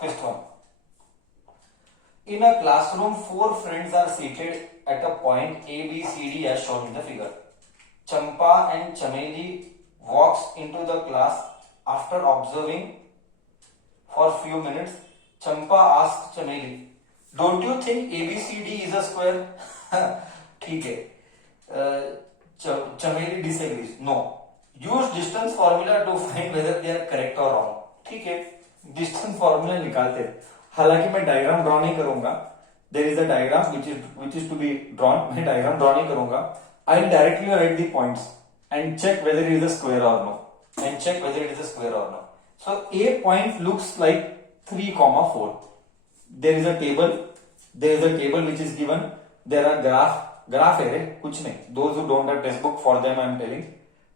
Fifth one. In a classroom, 4 friends are seated at a point A, B, C, D as shown in the figure. Champa and Chameli walks into the class after observing for few minutes. Champa asks Chameli, "Don't you think ABCD is a square?" ठीक है. Chameli disagrees. No. Use distance formula to find whether they are correct or wrong. ठीक है. Distance formula निकालते हैं. हालांकि मैं diagram draw नहीं करूंगा. There is a diagram which is to be drawn. मैं डायग्राम ड्रॉ नहीं करूंगा. I'll directly write the points and check whether it is a square or no. So A point looks like 3,4. There is a table which is given. There are graph है कुछ नहीं. Those who don't have textbook, for them I am telling.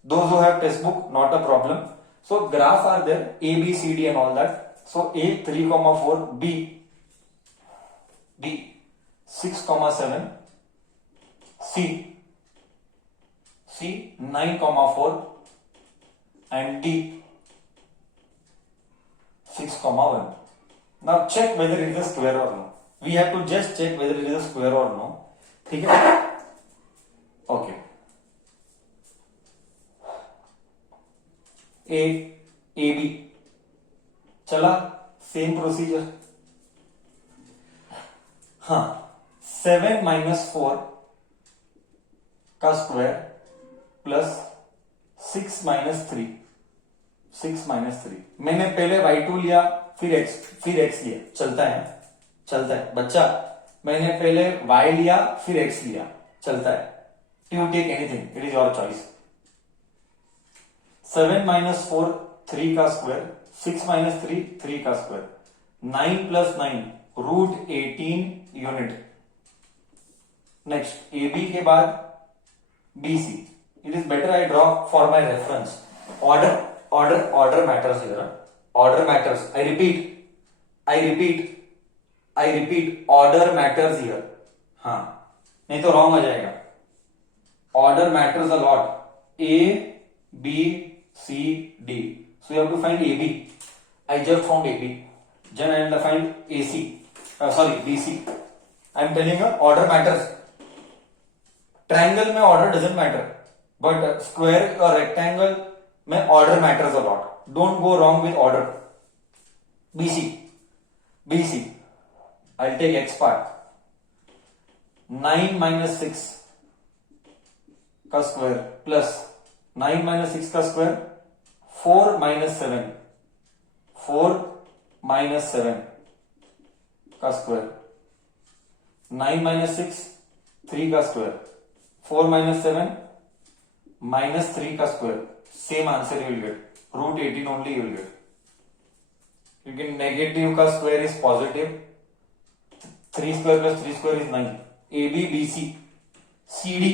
Those who have textbook, not a problem. So graph are there, A, B, C, D and all that. So A 3,4, B 6,7, C 9,4 and D 6,1. Now check whether it is a square or no. We have to just check whether it is a square or no. ठीक है? Okay. AB चला, same procedure. हाँ, 7 - 4 का square plus 6 - 3. मैंने पहले y2 लिया, फिर x लिया. चलता है बच्चा. मैंने पहले y लिया, फिर x लिया. चलता है. You take anything, it is your choice. 7 - 4 3 का स्क्वायर, 6 - 3 3 का स्क्वायर, 9 + 9 √18 यूनिट. नेक्स्ट AB के बाद BC. It is better I draw for my reference. Order matters here. Order matters. I repeat. Order matters here. हाँ, नहीं तो wrong आ जाएगा. Order matters a lot. A, B, C, D. So you have to find AB. I just found AB. Then I will find AC. BC. I am telling you, order matters. Triangle में order doesn't matter, but square or rectangle में order matters a lot. Don't go wrong with order. BC. I'll take X part. 9 - 6 का square plus 9 - 6 का square 4 - 7 का square. 9 - 6 3 का square, 4 - 7 -3 का square. Same answer you will get. √18 only you will get. क्योंकि negative का square is positive. 3 square plus 3 square is 9. AB, BC, CD.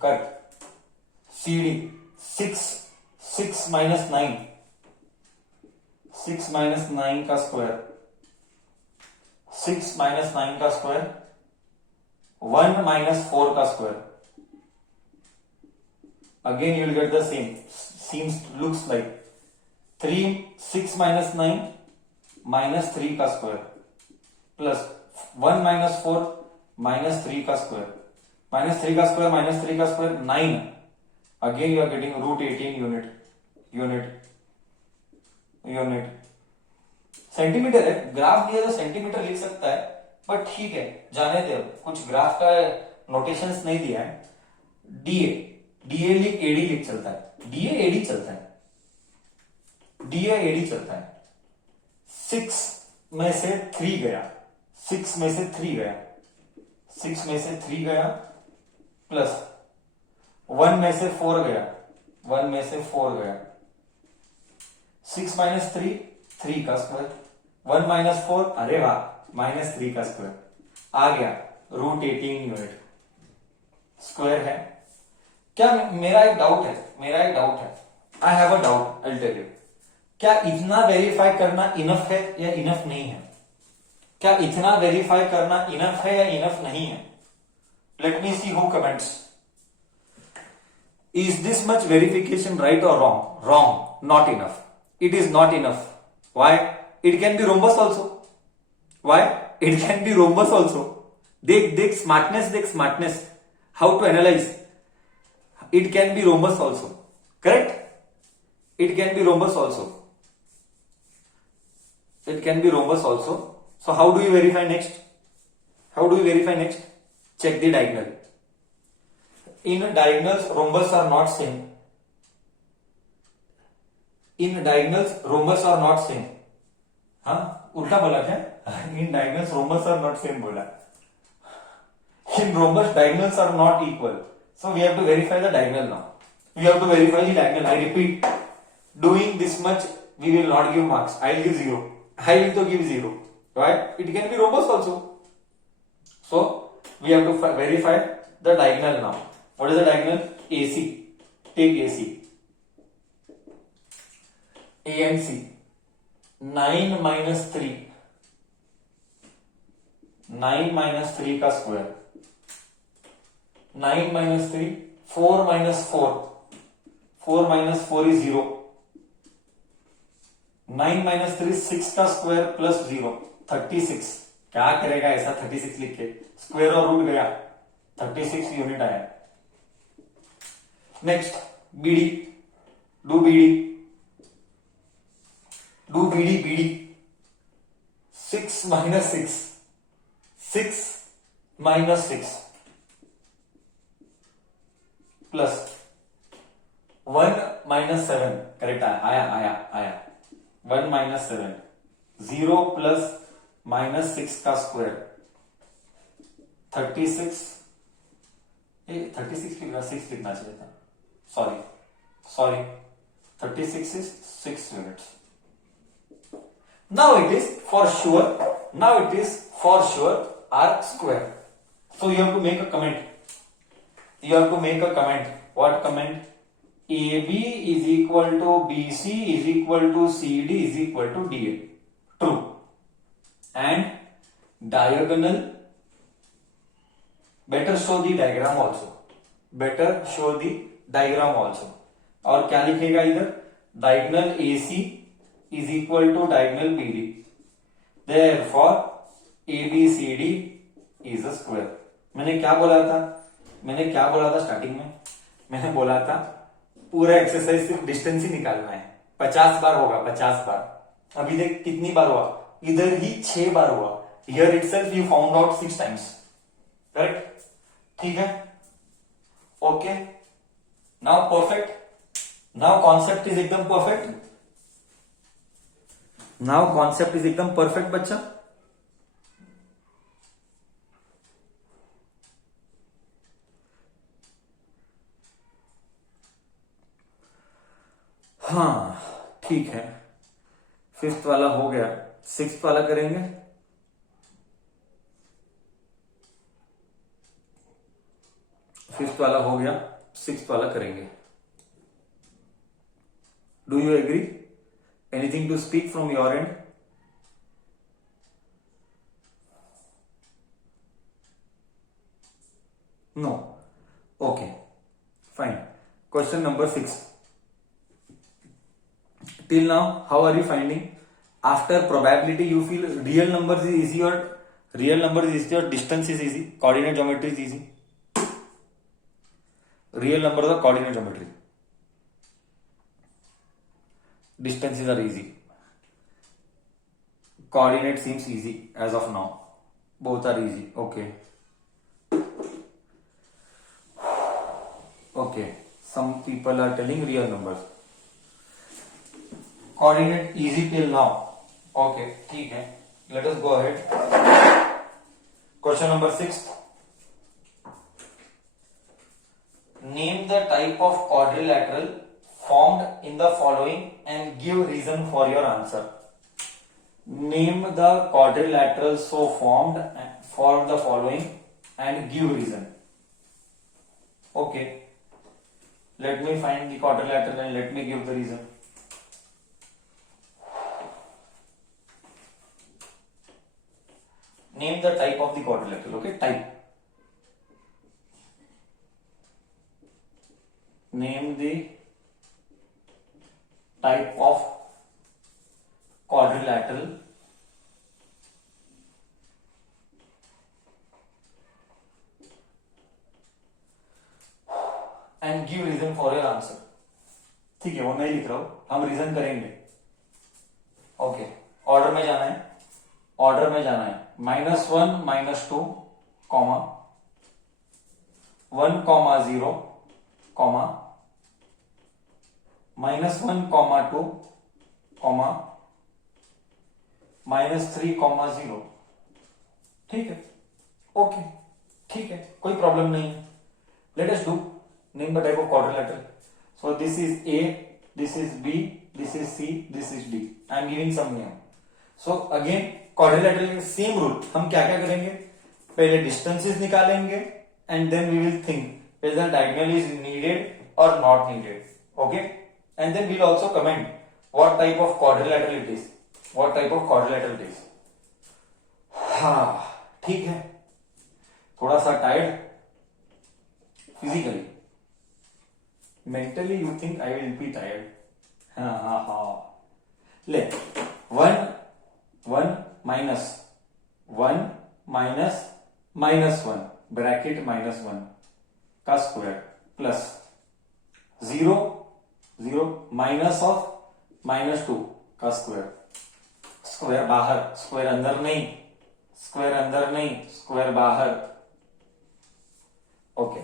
Correct. CD 6 - 9. 6 - 9 का square, 6 - 9 का square, 1 - 4 का square. Again you will get the same. Looks like 6 - 9 -3 का square plus 1 - 4 -3 का square. -3 का square 9. Again you are getting √18 unit. Centimetre है. Graph दिया तो centimetre लिख सकता है, बट ठीक है, जाने दे. कुछ ग्राफ का नोटेशंस नहीं दिया है. DA लिख, AD लिख. चलता है. DA AD चलता है. 6 में से 3 गया. 6 में से 3 गया प्लस 1 में से 4 गया. 6 - 3 3 का स्क्वायर, 1 - 4 अरे वाह -3 का स्क्वायर आ गया. √18 यूनिट. स्क्वायर है क्या? मेरा एक डाउट है. I have a doubt. I tell you. क्या इतना वेरीफाई करना इनफ है या इनफ नहीं है? क्या इतना वेरीफाई करना इनफ है या इनफ नहीं है? Let me see who comments. Is this much verification right और wrong? not enough. It is not enough. Why? It can be rhombus also. Why? It can be rhombus also. देख smartness. How to analyze? It can be rhombus also. Correct? It can be rhombus also. It can be rhombus also. So how do you verify next? Check the diagonal. In diagonals, rhombus are not same. हाँ, उल्टा बोला क्या? In diagonals, rhombus are not same बोला. In rhombus, diagonals are not equal. So we have to verify the diagonal now. I repeat, doing this much, we will not give marks. I will give 0. I will to give 0. Right? It can be rhombus also. So we have to verify the diagonal now. What is the diagonal? AC. Take AC. A and C. 9 minus 3. 9 minus 3 का square. 9 minus 3. 4 minus 4. 4 minus 4 is 0. 9 minus 3 6 का square plus 0. 36. क्या करेगा ऐसा 36 लिख के? Square और root गया, 36 unit आया. Next BD. Do BD. 6 minus 6. 6 minus 6 plus 1 minus 7. Correct आया. 1 minus 7. 0 plus minus 6 का स्क्वायर. 36 लिखना, 6 लिखना चाहिए था. Sorry. 36 is 6 units. Now it is for sure R square. So you have to make a comment. What comment? AB is equal to BC is equal to CD is equal to DA. True. And diagonal, better show the diagram also. और क्या लिखेगा इधर? Diagonal AC is equal to diagonal BD. Therefore ABCD is a square. मैंने क्या बोला था starting में? मैंने बोला था पूरा एक्सरसाइज सिर्फ डिस्टेंस ही निकालना है. 50 बार होगा, 50 बार. अभी देख कितनी बार हुआ? इधर ही 6 बार हुआ. Here itself you found out 6 times. Correct? ठीक है? Okay. Now perfect. Now concept is एकदम perfect. बच्चा. हाँ ठीक है. 5th वाला हो गया, 6th वाला करेंगे. फिफ्थ वाला हो गया, 6th वाला करेंगे. Do you agree? Anything to speak from your end? No. Okay fine. Question number 6. Till now, how are you finding? After probability, you feel real numbers is easy or distance is easy, coordinate geometry is easy? Real numbers or coordinate geometry? Distances are easy. Coordinate seems easy as of now. Both are easy. Okay. Some people are telling real numbers. Coordinate easy till now. Okay, ठीक है. Let us go ahead. Question number 6. Name the type of quadrilateral formed in the following and give reason for your answer. Name the quadrilateral so formed for the following and give reason. Okay. Let me find the quadrilateral and let me give the reason. Name the type of the quadrilateral. Okay, type. Name the type of quadrilateral and give reason for your answer. ठीक है, वो मैं लिख रहा हूं, हम reason करेंगे. Okay, order में जाना है, ऑर्डर में जाना है. -1 -2 कॉमा 1 0 कॉमा -1 2 कॉमा -3 0. ठीक है, ओके, ठीक है, कोई प्रॉब्लम नहीं है. Let us do name the type of quadrilateral. So this is A, this is B, this is C, this is D. I am giving some name. So again quadrilateral के same rule. हम क्या क्या करेंगे, पहले distances निकालेंगे and then we will think whether diagonal is needed or not needed. Okay, and then we'll also comment what type of quadrilateral it is. What type of quadrilateral it is. हाँ, ठीक है, थोड़ा सा tired physically, mentally you think I will be tired. हाँ हाँ हाँ, ले 1 minus 1 minus -1 bracket -1 का स्क्वायर प्लस 0 0 माइनस ऑफ -2 का स्क्वायर. स्क्वायर बाहर, स्क्वायर अंदर नहीं, स्क्वायर अंदर नहीं, स्क्वायर बाहर. Okay,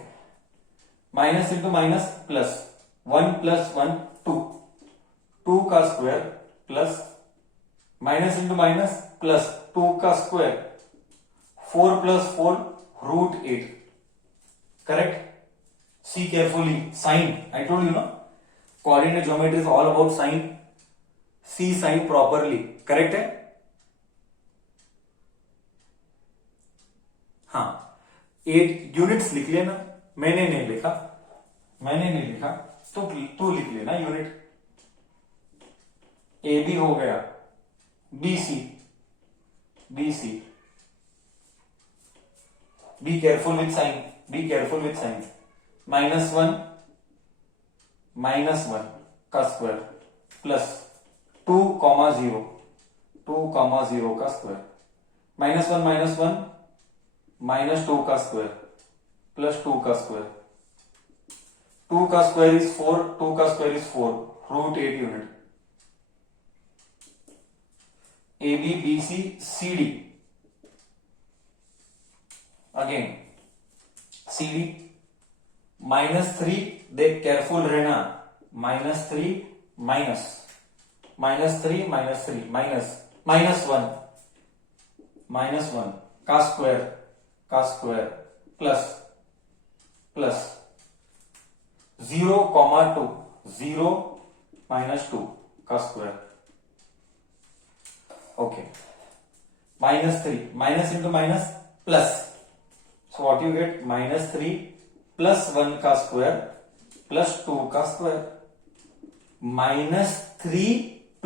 minus into minus plus 1 + 1 2 2 का square plus minus into minus plus 2 का square 4 + 4 √8. Correct. See carefully sign. I told you ना, coordinate geometry is all about sign. See sign properly. Correct है. हाँ, 8 units लिख लेना. मैंने नहीं लिखा, मैंने नहीं लिखा, तो तू लिख लेना यूनिट. ए बी हो गया, B C, B C. Be careful with sign, be careful with sign. -1 का स्क्वायर प्लस 2 0 2 0 का स्क्वायर. -1 -2 का स्क्वायर प्लस 2 का स्क्वायर. 2 का स्क्वायर इज 4, 2 का square is 4 √8 unit. A B B C C D. Again C D -3. देख careful रहना, -3 minus -3 minus -1 का square plus 0 2 0 -2 का square. Okay, -3 minus into minus plus. So what you get, -3 + 1 का square plus 2 का square. -3 +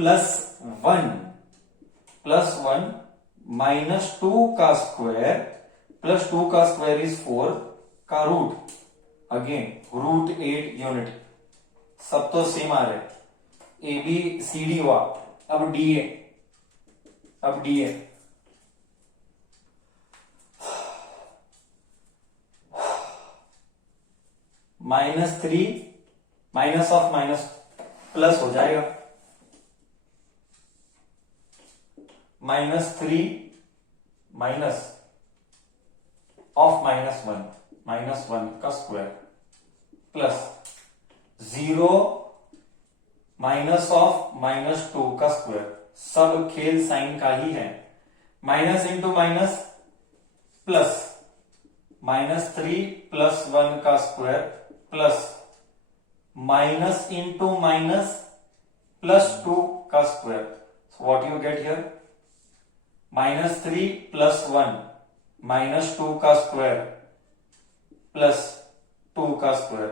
1 -2 का square plus 2 का square is 4 का root. Again √8 unit. सब तो सेम आ रहे. ए बी सी डी हुआ, अब डी ए, अब D A. -3 minus of minus plus हो जाएगा. -3 माइनस ऑफ -1 का स्क्वायर प्लस 0 माइनस ऑफ -2 का स्क्वायर. सब खेल साइन का ही है. माइनस इंटू माइनस प्लस -3 + 1 का square plus minus into minus plus 2 का square. So what you get here, -3 + 1 -2 का स्क्वायर प्लस 2 का स्क्वायर.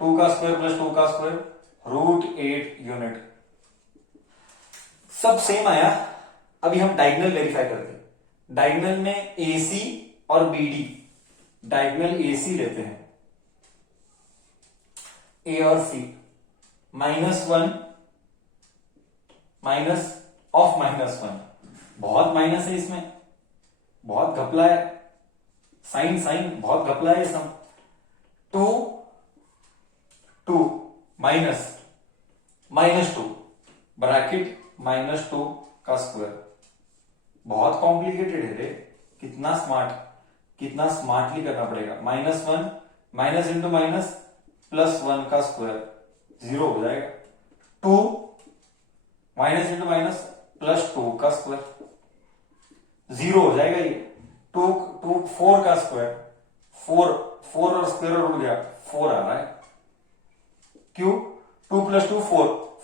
2 का स्क्वायर प्लस 2 का स्क्वायर √8 यूनिट. सब सेम आया. अभी हम डायगोनल वेरीफाई करते हैं. डायगोनल में AC और BD. डायगोनल AC लेते हैं, A और C. -1 माइनस ऑफ -1, बहुत माइनस है इसमें, बहुत घपला है, साइन साइन बहुत घपला है सब। 2 2 माइनस -2 ब्रैकेट -2 का स्क्वायर। बहुत कॉम्प्लिकेटेड है रे, कितना स्मार्टली करना पड़ेगा। -1 माइनस इंटू माइनस +1 का स्क्वायर 0 हो जाएगा। 2 माइनस इंटू माइनस +2 का स्क्वायर 0 हो जाएगा ये। 4 का स्क्वायर 4 और स्क्वायर उड़ गया, 4 आ रहा है। क्यों? 2 + 2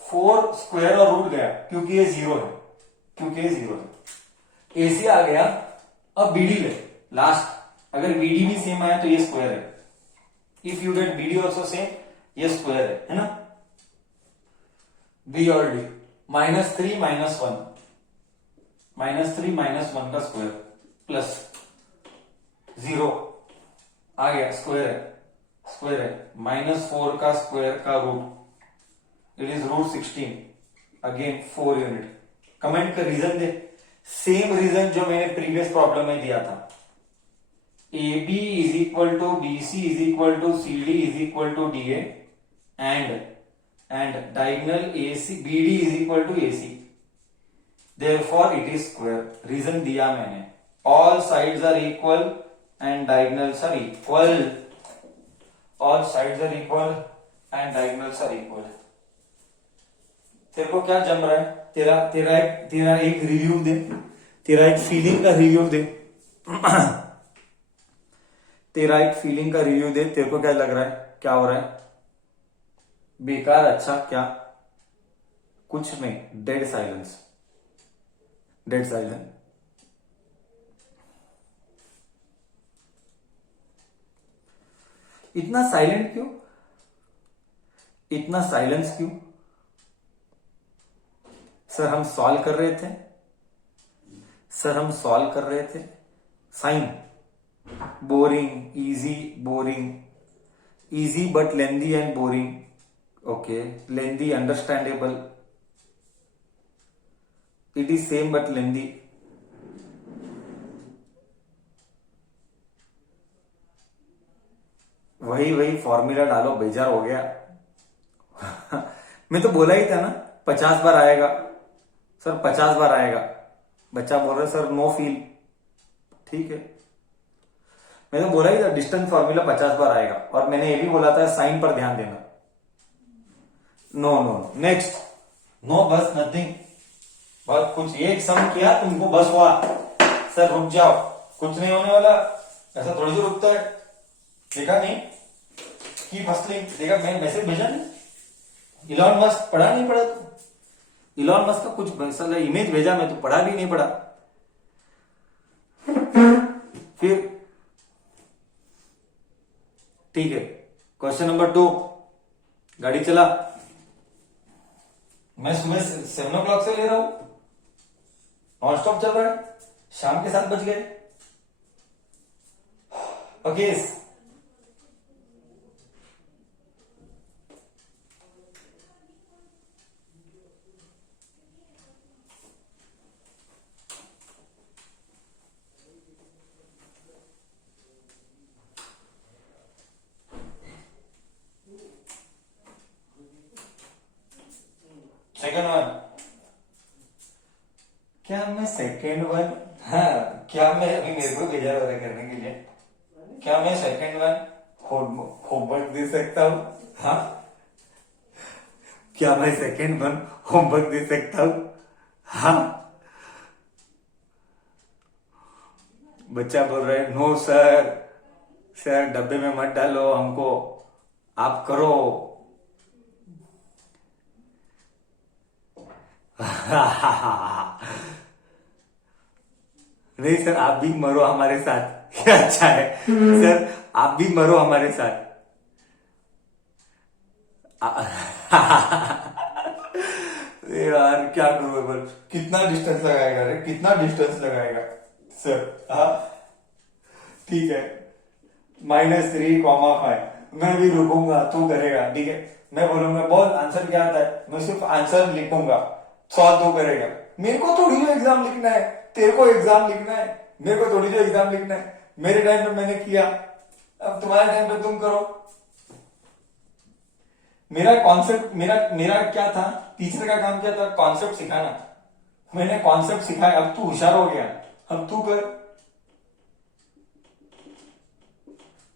4 स्क्वायर और रूट गया क्योंकि ये 0 है, AC आ गया। अब BD ले लास्ट, अगर BD भी सेम आया तो ये स्क्वायर है। If you get BD also same, ये स्क्वायर है ना। B और D -3 -1 का स्क्वायर प्लस 0 आ गया, स्क्वायर है। -4 का स्क्वायर का root, it is √16, again 4 unit. Comment का रीजन दे, सेम रीजन जो मैंने प्रीवियस प्रॉब्लम में दिया था। AB = BC = CD = DA and diagonal BD = AC, therefore it is square। Reason दिया मैंने, all sides are equal and diagonals are equal, all sides are equal and diagonals are equal। तेरे को क्या जम रहा है? तेरा एक रिव्यू दे, तेरा एक फीलिंग का रिव्यू दे तेरे को क्या लग रहा है, क्या हो रहा है? बेकार, अच्छा, क्या? कुछ नहीं, डेड साइलेंस। इतना साइलेंट क्यों? इतना साइलेंस क्यों? सर हम सॉल्व कर रहे थे sign. Boring, easy but lengthy and boring. Okay, lengthy understandable, it is same but lengthy. वही फॉर्मूला डालो, बेजार हो गया मैं तो बोला ही था ना 50 बार आएगा सर, 50 बार आएगा। बच्चा बोल रहा है सर नो फील, ठीक है, मैं तो बोला ही था डिस्टेंस फॉर्मूला 50 बार आएगा। और मैंने ये भी बोला था साइन पर ध्यान देना। नो नेक्स्ट, नो बस नथिंग, बस कुछ एक सम किया तुमको बस हुआ, सर रुक जाओ, कुछ नहीं होने वाला, ऐसा थोड़ी सी रुकता है। देखा नहीं की फसलिंग, देखा मैंने मैसेज भेजा नहीं, इलॉन मस्क पढ़ा नहीं पढ़ा तू? इलॉन मस्क का कुछ इमेज भेजा, मैं तो पढ़ा भी नहीं पढ़ा। फिर ठीक है, क्वेश्चन नंबर 2, गाड़ी चला। मैं सुबह 7 o'clock से ले रहा हूं, नॉन स्टॉप चल रहा है, शाम के 7 बज गए। ओके, सेकेंड वन, क्या मैं सेकेंड वन, हाँ क्या मैं अभी मेरे को भेजा हो रहा है करने के लिए, क्या मैं सेकेंड वन होमवर्क दे सकता हूँ? हाँ, क्या मैं सेकेंड वन होमवर्क दे सकता हूँ? हाँ, बच्चा बोल रहा है नो सर डब्बे में मत डालो हमको, आप करो नहीं सर, आप भी मरो हमारे साथ अच्छा है सर, आप भी मरो हमारे साथ यार क्या करूं, पर कितना डिस्टेंस लगाएगा रे, कितना डिस्टेंस लगाएगा सर? हाँ ठीक है, -3,5 मैं भी रुकूंगा, तू करेगा, ठीक है। मैं बोलूंगा बोल आंसर क्या आता है, मैं सिर्फ आंसर लिखूंगा, सॉल्व तो करेगा। मेरे को थोड़ी जो एग्जाम लिखना है, तेरे को एग्जाम लिखना है, मेरे को थोड़ी जो एग्जाम लिखना है। मेरे टाइम पे मैंने किया, अब तुम्हारे टाइम पे तुम करो। मेरा कॉन्सेप्ट, मेरा क्या था, टीचर का काम क्या था, कॉन्सेप्ट सिखाना। मैंने कॉन्सेप्ट सिखाया, अब तू होशियार हो गया, अब तू कर।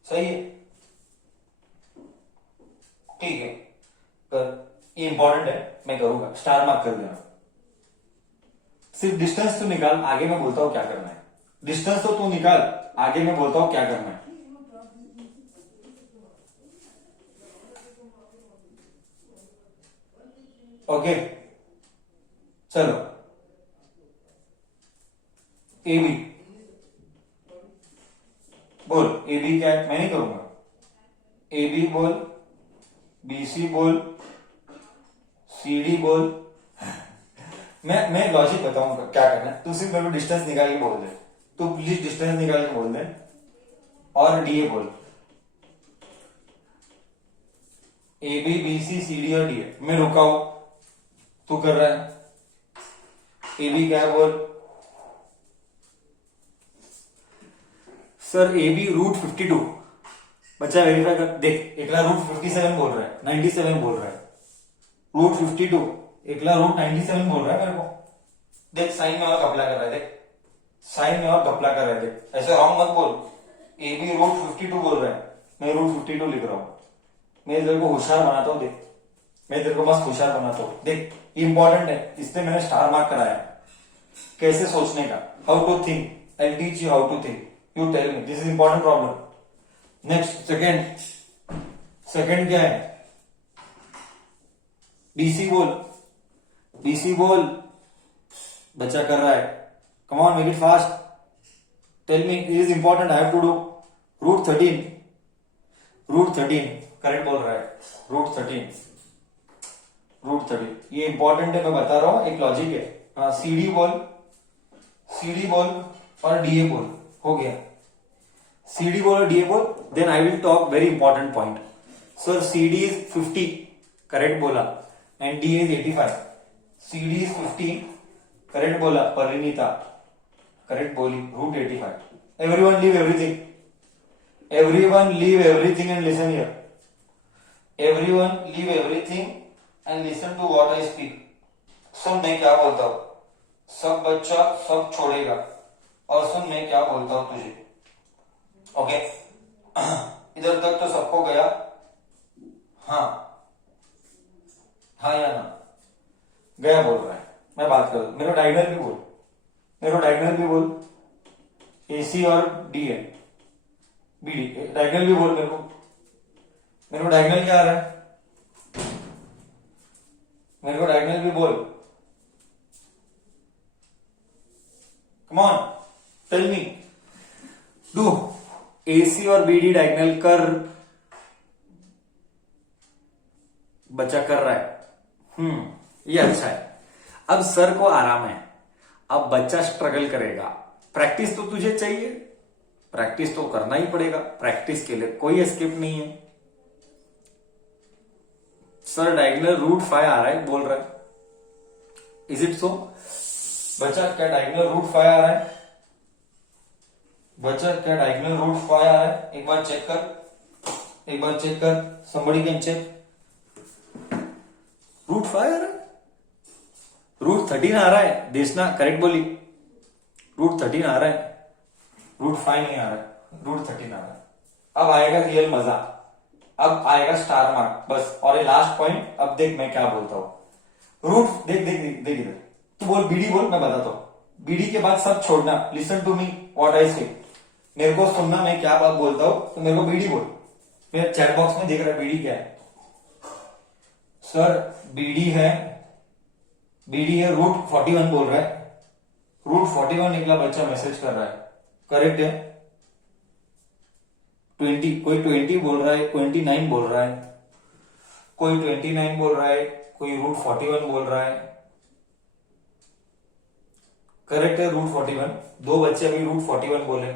सही है, ठीक है, कर। ये इंपॉर्टेंट है, मैं करूंगा, स्टार मार्क कर देना। सिर्फ डिस्टेंस तो निकाल, आगे मैं बोलता हूं क्या करना है। डिस्टेंस तो तू निकाल, आगे मैं बोलता हूं क्या करना है। ओके, चलो। ए बी बोल, ए बी क्या है, मैं नहीं करूंगा। ए बी बोल, बी सी बोल, सी डी बोल। मैं लॉजिक बताऊंगा क्या करना है, तू सिर्फ मेरे को डिस्टेंस निकाल के बोल दे। तू प्लीज डिस्टेंस निकाल के बोल दे, और डी ए बोल। A B B C C D और डी ए। मैं रुका हूं, तू कर रहा है। ए बी क्या है बोल। Sir A B root 52। बच्चा वेरीफाई कर देख, एकला रूट 57 बोल रहा है, 97 बोल रहा है। रूट 52, एकला रूट 97 बोल रहा है मेरे को। देख साइन में और घपला कर रहा है, देख साइन में और घपला कर रहा है, देख ऐसे रॉन्ग मत बोल। ए बी रूट 52 बोल रहा है, मैं रूट 52 लिख रहा हूं। मैं तेरे को होशियार बनाता हूं, देख मैं तेरे को मस्त होशियार बनाता हूं। देख इंपॉर्टेंट है, इसलिए मैंने स्टार मार्क कराया। कैसे सोचने का, how to think, I teach you how to think, you tell me, this is important problem. Next second क्या है, बीसी बोल, बीसी बोल। बच्चा कर रहा है, come on make it fast, tell me, it is important, I have to do. Root 13 correct बोल रहा है, रूट 13, ये इंपॉर्टेंट है, मैं बता रहा हूं, एक लॉजिक है। हाँ, सीडी बोल और डीए बोल, हो गया। सीडी बोल और डीए बोल, then I will talk very important point. Sir CD is 50, correct बोला, and D is 85। CD is 50, correct बोला परिणीता, करेक्ट बोली, root 85। Everyone leave everything, everyone leave everything and listen here. Everyone leave everything and listen to what I speak. सुन मैं क्या बोलता हूं, सब बच्चा सब छोड़ेगा और सुन मैं क्या बोलता हूं तुझे। ओके, इधर तक तो सबको गया। हाँ हाँ या ना, गया बोल रहा है, मैं बात करूं। मेरे को डायगोनल भी बोल, एसी और डी है, बीडी डायगोनल भी बोल। मेरे को डायगोनल क्या आ रहा है, मेरे को डायगोनल भी बोल। Come on tell me, do AC और बीडी डायगोनल कर। बच्चा कर रहा है, ये अच्छा है। अब सर को आराम है, अब बच्चा स्ट्रगल करेगा। प्रैक्टिस तो तुझे चाहिए, प्रैक्टिस तो करना ही पड़ेगा, प्रैक्टिस के लिए कोई एस्केप नहीं है। सर डायगोनल रूट 5 आ रहा है बोल रहा है, इज इट सो? बच्चा क्या डायगोनल रूट 5 आ रहा है? बच्चा क्या डायगोनल रूट 5 आ रहा है? एक बार चेक कर, somebody can check। रूट 5 आ रहा है, रूट 13 आ रहा है, देशना करेक्ट बोली, रूट 13 आ रहा है, रूट 5 नहीं आ रहा है, रूट 13 आ रहा है। अब आएगा रियल मजा, अब आएगा स्टार मार्क बस। और ये लास्ट पॉइंट, अब देख मैं क्या बोलता हूं। रूट देख इधर, तू बोल बीडी बोल, मैं बताता हूं। बीडी के बाद सब छोड़ना, listen to me what I say, मेरे को सुनना मैं क्या बात बोलता हूं, तो मेरे को बीडी बोल। मेरे चैट बॉक्स में देख रहा है बीडी क्या है। सर बीडी है रूट 41 बोल रहा है, रूट 41 निकला, बच्चा मैसेज कर रहा है, करेक्ट है। 20, कोई 20 बोल रहा है, 29 बोल रहा है, कोई 29 बोल रहा है, कोई रूट 41 बोल रहा है, करेक्ट है रूट 41। दो बच्चे अभी रूट 41 बोले,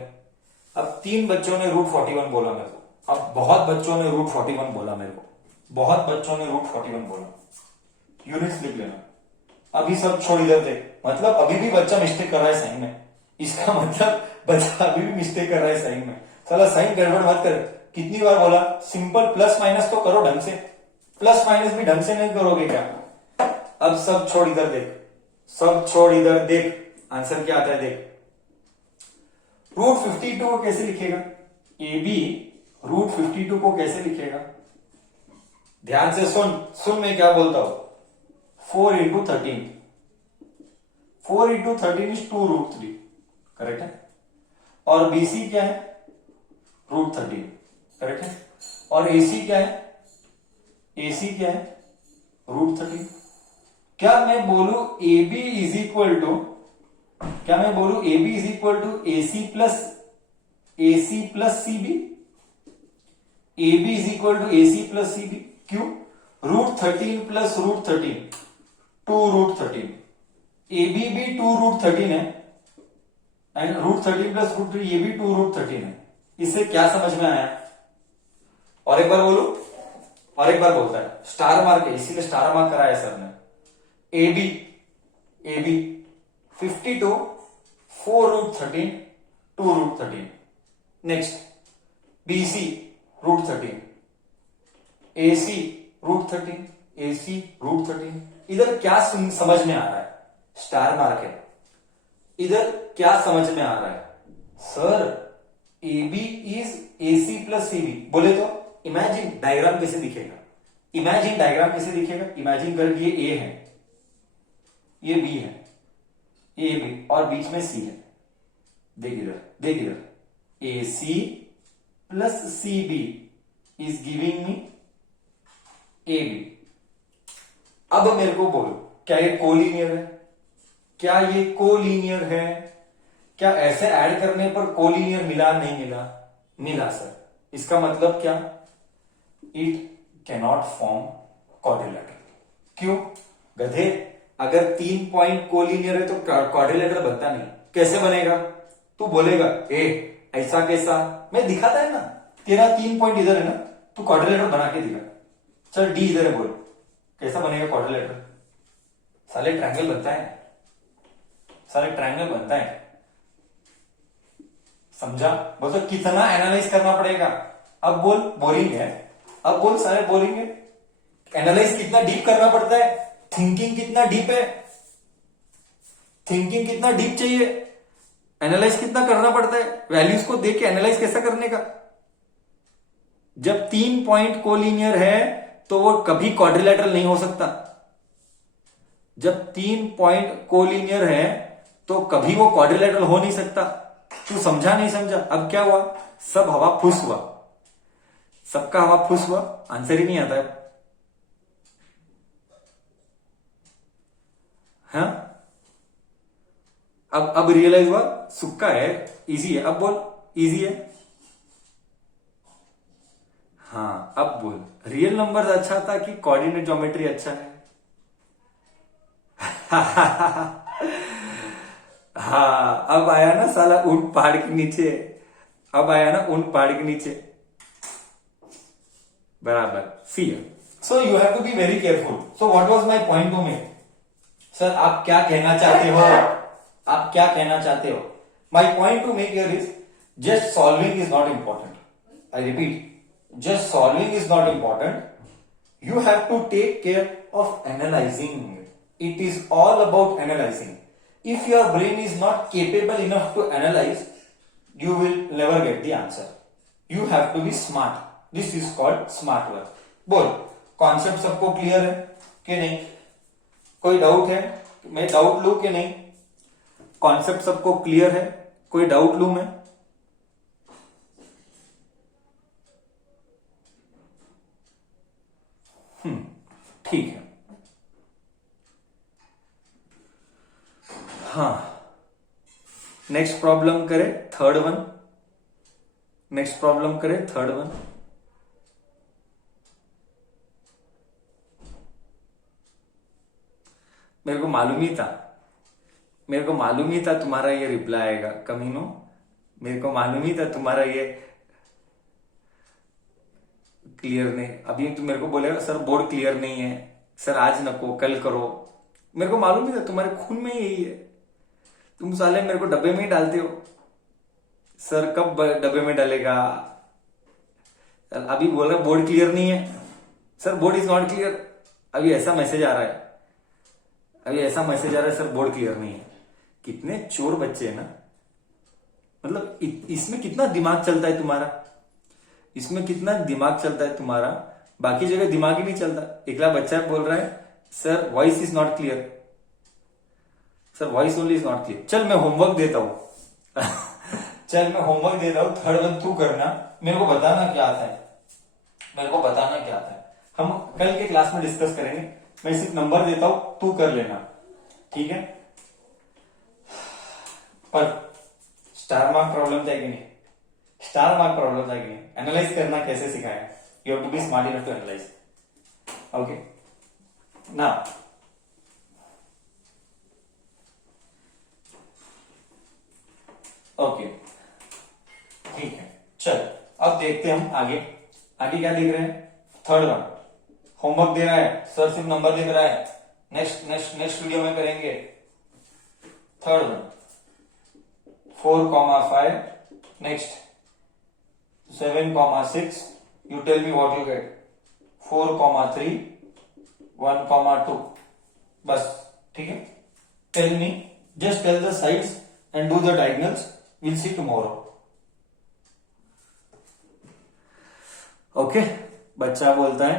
अब 3 बच्चों ने रूट 41 बोला मेरे को, अब बहुत बच्चों ने रूट 41 बोला मेरे को, बहुत बच्चों ने रूट 41 बोला। यूनिट्स लिख लेना। अभी सब छोड़ इधर देख, मतलब अभी भी बच्चा मिस्टेक कर रहा है साइन में। इसका मतलब बच्चा अभी भी मिस्टेक कर रहा है साइन में। साला साइन गड़बड़ मत कर। कितनी बार बोला, सिंपल प्लस माइनस तो करो ढंग से, प्लस माइनस भी ढंग से नहीं करोगे क्या? अब सब छोड़ इधर देख, सब छोड़ इधर देख, आंसर क्या आता है देख। √52 को कैसे लिखेगा? ए बी √52 को कैसे लिखेगा? ध्यान से सुन, सुन मैं क्या बोलता हूं। 4 इंटू 13, 4 इंटू 13 इज 2√3, करेक्ट है। और बीसी क्या है? √13, करेक्ट है। और एसी क्या है? एसी क्या है? √13। क्या मैं बोलू A B is equal to, क्या मैं बोलू A B is equal to AC plus C B? A B is equal to AC plus C B. क्यों? √13 प्लस √13, 2√13। ए बी भी 2√13 है, एंड √13 प्लस √3 ये भी 2√13 है। इससे क्या समझ में आया? और एक बार बोलू, और एक बार बोलता है, स्टार मार्क है इसीलिए स्टार मार्क कराया सर ने। A B 52, 4√13, 2√13। Next BC √13, AC √13, AC √13। इधर क्या समझ में आ रहा है? स्टार मार्क है। इधर क्या समझ में आ रहा है? Sir A B is AC plus C B बोले तो इमेजिन डायग्राम कैसे दिखेगा? इमेजिन डायग्राम कैसे दिखेगा? इमेजिन कर, ये ए है, ये बी है, ए बी और बीच में सी है। देख इधर, देख इधर, A C plus C B is giving me A B. अब मेरे को बोलो, क्या ये कोलिनियर है? क्या ये कोलिनियर है? क्या ऐसे ऐड करने पर कोलिनियर मिला? नहीं मिला? मिला सर। इसका मतलब क्या? It cannot form quadrilateral. क्यों? गधे, अगर 3 पॉइंट कोलिनियर है तो क्वाड्रिलेटरल बनता नहीं। कैसे बनेगा? तू बोलेगा ए ऐसा कैसा? मैं दिखाता है ना, तेरा 3 पॉइंट इधर है ना, तू क्वाड्रिलेटरल बना के दिखा। चल डी इधर है, बोल कैसा बनेगा क्वाड्रिलेटरल? साले ट्रायंगल बनता है, सारे ट्रायंगल बनता है। समझा? बोल तो कितना एनालाइज करना पड़ेगा? अब बोल, बोरिंग है? अब बोल, सारे बोरिंग है। एनालाइज कितना डीप करना पड़ता है? थिंकिंग कितना डीप है? थिंकिंग कितना डीप चाहिए? एनालाइज कितना करना पड़ता है? वैल्यूज को देख के एनालाइज कैसा करने का? जब 3 पॉइंट कोलिनियर है तो वो कभी क्वाड्रिलेटरल नहीं हो सकता। जब 3 पॉइंट कोलिनियर है तो कभी वो क्वाड्रिलेटरल हो नहीं सकता। तू समझा नहीं समझा? अब क्या हुआ? सब हवा फुस हुआ, सबका हवा फुस हुआ, आंसर ही नहीं आता है। हाँ, अब रियलाइज हुआ सुक्का है, इजी है। अब बोल, इजी है? हाँ, अब बोल, रियल नंबर अच्छा था कि कोऑर्डिनेट ज्योमेट्री अच्छा है? हाँ, अब आया ना साला ऊंट पहाड़ के नीचे, अब आया ना ऊंट पहाड़ के नीचे, बराबर। See, so you have to be very careful. So what was my point to make? Sir आप क्या कहना चाहते हो? आप क्या कहना चाहते हो? My point to make here is just solving is not important. I repeat, just solving is not important. You have to take care of analyzing. It is all about analyzing. If your brain is not capable enough to analyze, you will never get the answer. You have to be smart. This is called smart work. बोल, concept सबको clear है कि नहीं? कोई doubt है? मैं doubt लू कि नहीं? कॉन्सेप्ट सबको क्लियर है? कोई डाउट लू मैं? ठीक है। हाँ, नेक्स्ट प्रॉब्लम करे थर्ड वन। नेक्स्ट प्रॉब्लम करे थर्ड वन। मेरे को मालूम ही था, मेरे को मालूम ही था तुम्हारा ये रिप्लाई आएगा कमीनो। मेरे को मालूम ही था तुम्हारा ये क्लियर नहीं। अभी तुम मेरे को बोलेगा सर बोर्ड क्लियर नहीं है, सर आज नको कल करो। मेरे को मालूम नहीं था, तुम्हारे खून में ही यही है। तुम साले मेरे को डब्बे में ही डालते हो। सर कब डब्बे में डालेगा? अभी बोल रहा बोर्ड क्लियर नहीं है। Sir board is not clear. अभी ऐसा मैसेज आ रहा है, सर बोर्ड क्लियर नहीं है। कितने चोर बच्चे हैं ना। मतलब इसमें कितना दिमाग चलता है तुम्हारा, बाकी जगह दिमाग ही नहीं चलता। एकला बच्चा बोल रहा है sir voice is not clear, sir voice only is not clear. चल मैं होमवर्क देता हूं थर्ड वन तू करना, मेरे को बताना क्या आता है, हम कल के क्लास में डिस्कस करेंगे। मैं सिर्फ नंबर देता हूं, तू कर लेना, ठीक है। पर स्टार मार्क प्रॉब्लम था कि नहीं? एनालाइज करना कैसे सिखाया? You have to be smart enough to analyse. Okay ना, ओके ठीक है। चल अब देखते हैं हम आगे क्या देख रहे हैं। थर्ड वन होमवर्क दे रहा है, सर सिर्फ नंबर दे रहा है। नेक्स्ट वीडियो में करेंगे। Third one 4,5 next 7,6 you tell me what you get 4,3 1,2 बस ठीक है। Tell me, just tell the sides and do the diagonals, will see tomorrow. Okay बच्चा बोलता है